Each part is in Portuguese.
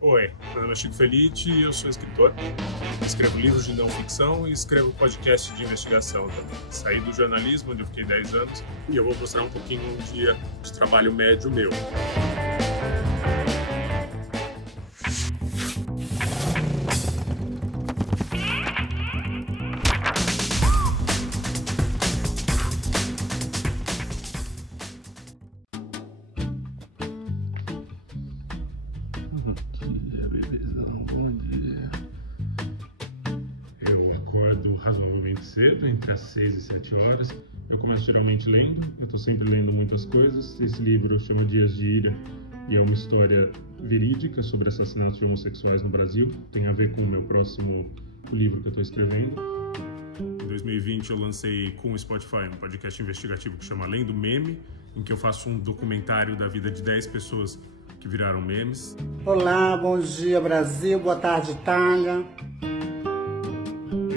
Oi, meu nome é Chico Felitti e eu sou escritor. Escrevo livros de não ficção e escrevo podcast de investigação também. Saí do jornalismo, onde eu fiquei 10 anos, e eu vou mostrar um pouquinho um dia de trabalho médio meu. Eu acordo razoavelmente cedo, entre as 6 e 7 horas. Eu começo geralmente lendo, eu estou sempre lendo muitas coisas. Esse livro chama Dias de Ira e é uma história verídica sobre assassinatos de homossexuais no Brasil. Tem a ver com o meu próximo livro que eu estou escrevendo. Em 2020 eu lancei com o Spotify um podcast investigativo que chama Além do Meme, em que eu faço um documentário da vida de 10 pessoas que viraram memes. Olá, bom dia Brasil, boa tarde Itália.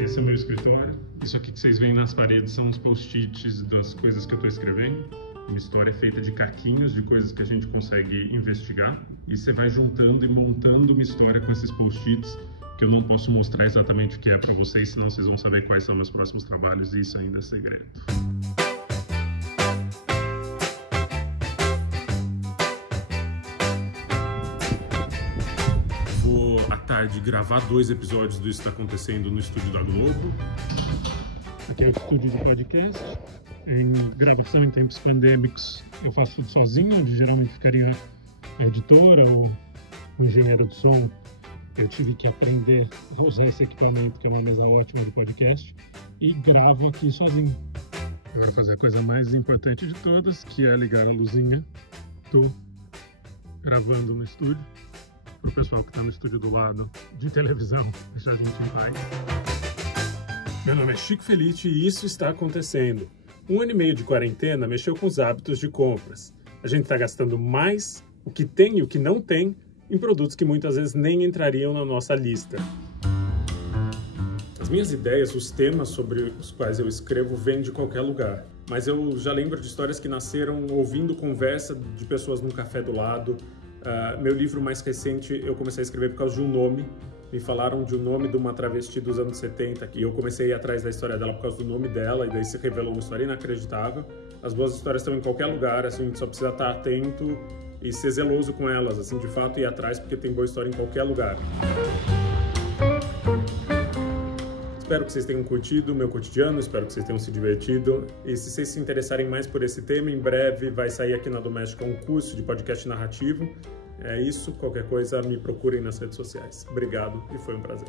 Esse é o meu escritório. Isso aqui que vocês veem nas paredes são os post-its das coisas que eu estou escrevendo. Uma história feita de caquinhos, de coisas que a gente consegue investigar. E você vai juntando e montando uma história com esses post-its, que eu não posso mostrar exatamente o que é para vocês, senão vocês vão saber quais são meus próximos trabalhos, e isso ainda é segredo. Vou, à tarde, gravar 2 episódios do Isso Está Acontecendo no estúdio da Globo. Aqui é o estúdio de podcast. Em gravação em tempos pandêmicos, eu faço tudo sozinho, onde geralmente ficaria a editora ou o engenheiro de som. Eu tive que aprender a usar esse equipamento, que é uma mesa ótima de podcast, e gravo aqui sozinho. Agora fazer a coisa mais importante de todas, que é ligar a luzinha. Estou gravando no estúdio. Para o pessoal que está no estúdio do lado de televisão, deixar a gente em paz. Meu nome é Chico Felitti e isso está acontecendo. 1 ano e meio de quarentena mexeu com os hábitos de compras. A gente está gastando mais o que tem e o que não tem em produtos que muitas vezes nem entrariam na nossa lista. As minhas ideias, os temas sobre os quais eu escrevo vêm de qualquer lugar. Mas eu já lembro de histórias que nasceram ouvindo conversa de pessoas num café do lado. Meu livro mais recente eu comecei a escrever por causa de um nome. Me falaram de um nome de uma travesti dos anos 70 e eu comecei a ir atrás da história dela por causa do nome dela, e daí se revelou uma história inacreditável. As boas histórias estão em qualquer lugar, assim, a gente só precisa estar atento e ser zeloso com elas, assim, de fato ir atrás, porque tem boa história em qualquer lugar. Espero que vocês tenham curtido o meu cotidiano, espero que vocês tenham se divertido. E se vocês se interessarem mais por esse tema, em breve vai sair aqui na Doméstica um curso de podcast narrativo. É isso, qualquer coisa me procurem nas redes sociais. Obrigado e foi um prazer.